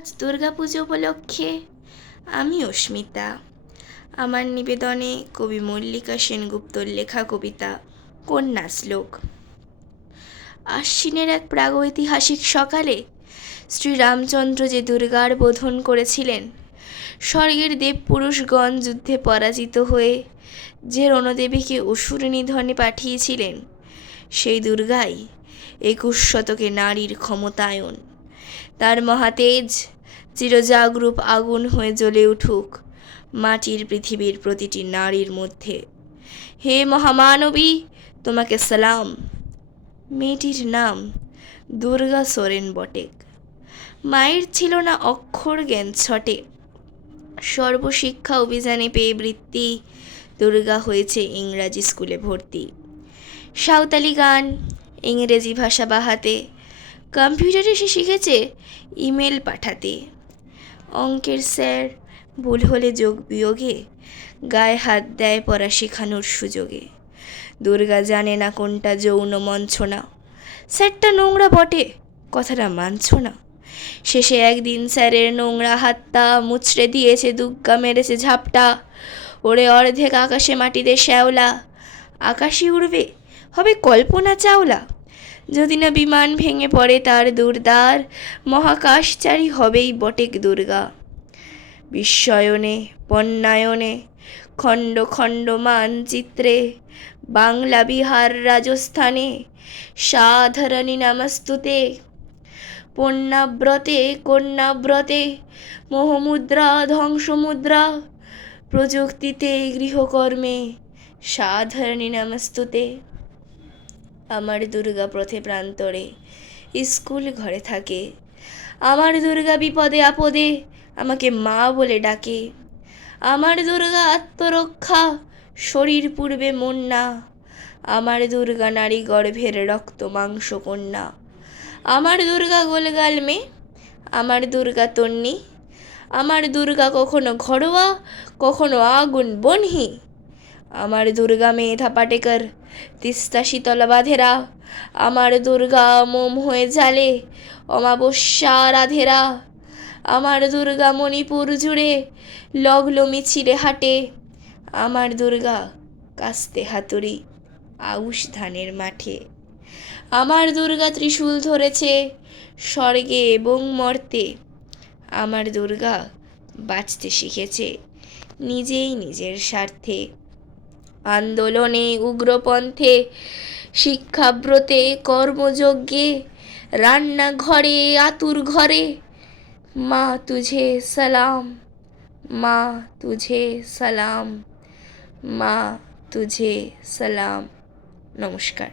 আজ দুর্গাপুজো উপলক্ষে আমি অস্মিতা আমার নিবেদনে কবি মল্লিকা সেনগুপ্তর লেখা কবিতা কন্যা শ্লোক। আশ্বিনের এক প্রাগৈতিহাসিক সকালে শ্রীরামচন্দ্র যে দুর্গার বোধন করেছিলেন, স্বর্গের দেবপুরুষগণ যুদ্ধে পরাজিত হয়ে যে রণদেবীকে অসুর নিধনে পাঠিয়েছিলেন, সেই দুর্গাই 21 শতকে নারীর ক্ষমতায়ন। তার মহাতেজ চিরজাগরূপ আগুন হয়ে জ্বলে উঠুক মাটির পৃথিবীর প্রতিটি নারীর মধ্যে। হে মহামানবী, তোমাকে সালাম। মেয়েটির নাম দুর্গা সোরেন বটেক। মায়ের ছিল না অক্ষর জ্ঞান ছটে, সর্বশিক্ষা অভিযানে পেয়ে বৃত্তি দুর্গা হয়েছে ইংরাজি স্কুলে ভর্তি। সাঁওতালি গান, ইংরেজি ভাষা বাহাতে, কম্পিউটারে সে শিখেছে ইমেল পাঠাতে। অঙ্কের স্যার ভুল হলে যোগ বিয়োগে গায়ে হাত দেয় পড়া শেখানোর সুযোগে। দুর্গা জানে না কোনটা যৌন মঞ্চনা, স্যারটা নোংরা বটে, কথাটা মানছ না। শেষে একদিন স্যারের নোংরা হাতটা মুচড়ে দিয়েছে দুগ্গা, মেরেছে ঝাপটা। ওরে অর্ধেক আকাশে মাটিতে শ্যাওলা, আকাশই উড়বে হবে কল্পনা চাওলা। যদি না বিমান ভেঙে পড়ে তার দুর্দার, মহাকাশচারী হবেই বটেক দুর্গা। বিস্ময়নে বন্যায়নে খণ্ড খণ্ড মানচিত্রে, বাংলা বিহার রাজস্থানে সাধারণী নামস্তুতে। পণ্যাব্রতে কন্যাব্রতে মোহমুদ্রা ধ্বংসমুদ্রা, প্রযুক্তিতে গৃহকর্মে সাধারণী নামস্তুতে। আমার দুর্গা পথে প্রান্তরে স্কুল ঘরে থাকে, আমার দুর্গা বিপদে আপদে আমাকে মা বলে ডাকে। আমার দুর্গা আত্মরক্ষা, শরীর পূর্বে মন না। আমার দুর্গা নারী গর্ভের রক্ত মাংস কন্যা। আমার দুর্গা গোলগাল মেয়ে, আমার দুর্গা তন্নি। আমার দুর্গা কখনো ঘরোয়া, কখনো আগুন বনহি। আমার দুর্গা মেধা পাটেকর, তিস্তা শীতল বাঁধেরা। আমার দুর্গা মোম হয়ে জ্বালে অমাবস্যা রাধেরা। আমার দুর্গা মণিপুর জুড়ে লগ্ন মিছিলে হাঁটে। আমার দুর্গা কাস্তে হাতুড়ি আউশ ধানের মাঠে। আমার দুর্গা ত্রিশূল ধরেছে স্বর্গে এবং মর্তে। আমার দুর্গা বাঁচতে শিখেছে নিজেই নিজের স্বার্থে। আন্দোলনে উগ্রপন্থে, শিক্ষাব্রতে কর্মযজ্ঞে, রান্নাঘরে আতুর ঘরে, মা তুঝে সালাম, মা তুঝে সালাম, মা তুঝে সালাম। নমস্কার।